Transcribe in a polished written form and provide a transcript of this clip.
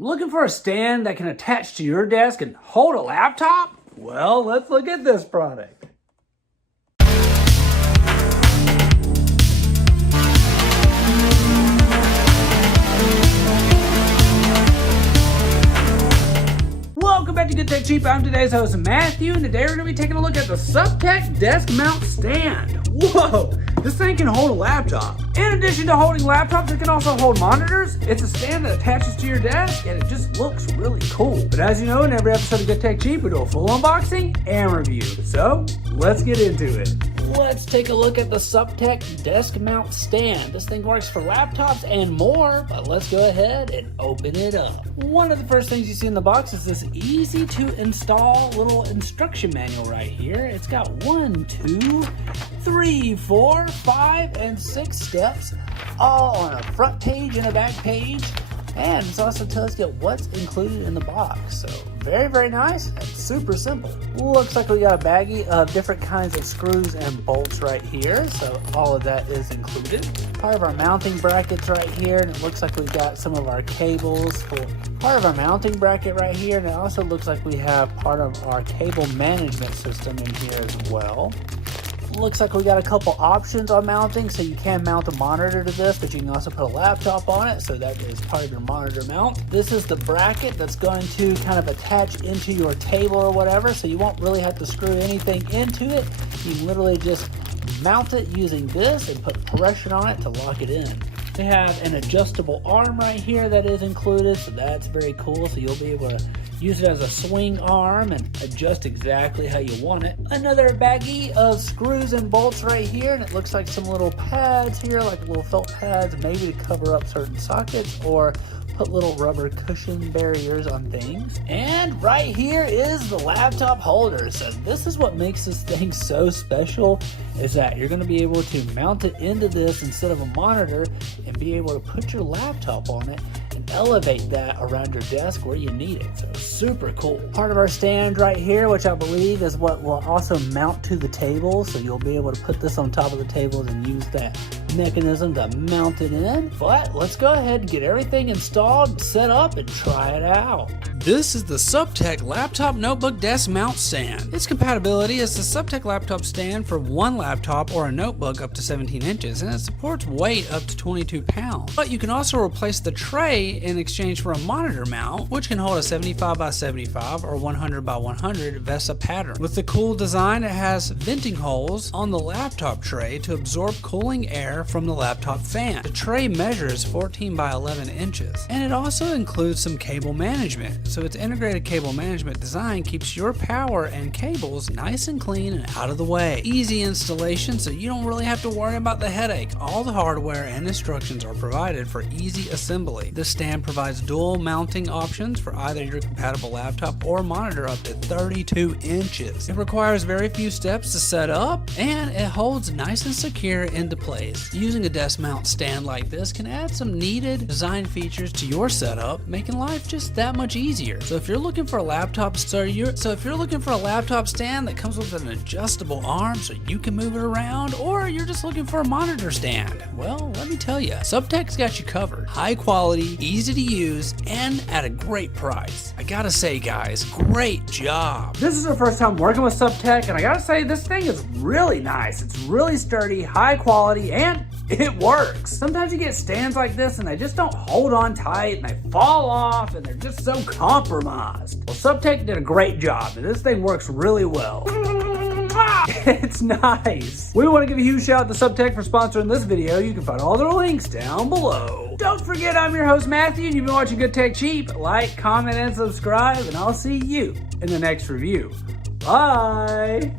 Looking for a stand that can attach to your desk and hold a laptop? Well, let's look at this product. Welcome back to Good Tech Cheap. I'm today's host, Matthew, and today we're going to be taking a look at the suptek desk mount stand. Whoa! This thing can hold a laptop. In addition to holding laptops, it can also hold monitors. It's a stand that attaches to your desk, and it just looks really cool. But as you know, in every episode of Good Tech Cheap, we do a full unboxing and review. So, let's get into it. Let's take a look at the suptek desk mount stand. This thing works for laptops and more, but let's go ahead and open it up. One of the first things you see in the box is this easy to install little instruction manual right here. It's got 1, 2, 3, 4, 5, and 6 steps, all on a front page and a back page. And it also tells you what's included in the box. So very, very nice and super simple. Looks like we got a baggie of different kinds of screws and bolts right here. So all of that is included. Part of our mounting brackets right here. And it looks like we've got some of our cables for part of our mounting bracket right here. And it also looks like we have part of our cable management system in here as well. Looks like we got a couple options on mounting, so you can mount a monitor to this, but you can also put a laptop on it, so that is part of your monitor mount. This is the bracket that's going to kind of attach into your table or whatever, so you won't really have to screw anything into it. You can literally just mount it using this and put pressure on it to lock it in. They have an adjustable arm right here that is included, so that's very cool. So you'll be able to use it as a swing arm and adjust exactly how you want it. Another baggie of screws and bolts right here, and it looks like some little pads here, like little felt pads, maybe to cover up certain sockets or put little rubber cushion barriers on things. And right here is the laptop holder. So this is what makes this thing so special, is that you're going to be able to mount it into this instead of a monitor and be able to put your laptop on it and elevate that around your desk where you need it. So super cool. Part of our stand right here, which I believe is what will also mount to the table. So you'll be able to put this on top of the table and use that mechanism to mount it in. But let's go ahead and get everything installed, set up, and try it out. This is the suptek laptop notebook desk mount stand. Its compatibility is the suptek laptop stand for one laptop or a notebook up to 17 inches, and it supports weight up to 22 pounds. But you can also replace the tray in exchange for a monitor mount, which can hold a 75 by 75 or 100 by 100 VESA pattern. With the cool design, it has venting holes on the laptop tray to absorb cooling air from the laptop fan. The tray measures 14 by 11 inches, and it also includes some cable management. So its integrated cable management design keeps your power and cables nice and clean and out of the way. Easy installation, so you don't really have to worry about the headache. All the hardware and instructions are provided for easy assembly. This stand provides dual mounting options for either your compatible laptop or monitor up to 32 inches. It requires very few steps to set up, and it holds nice and secure into place. Using a desk mount stand like this can add some needed design features to your setup, making life just that much easier. So if you're looking for a laptop stand that comes with an adjustable arm so you can move it around, or you're just looking for a monitor stand, well, let me tell you, suptek's got you covered. High quality, easy to use, and at a great price. I gotta say, guys, great job. This is our first time working with suptek, and I gotta say, this thing is really nice. It's really sturdy, high quality, and it works. Sometimes you get stands like this and they just don't hold on tight and they fall off and they're just so compromised. Well, suptek did a great job and this thing works really well. It's nice. We want to give a huge shout out to suptek for sponsoring this video. You can find all their links down below. Don't forget, I'm your host Matthew and you've been watching Good Tech Cheap. Like, comment, and subscribe, and I'll see you in the next review. Bye.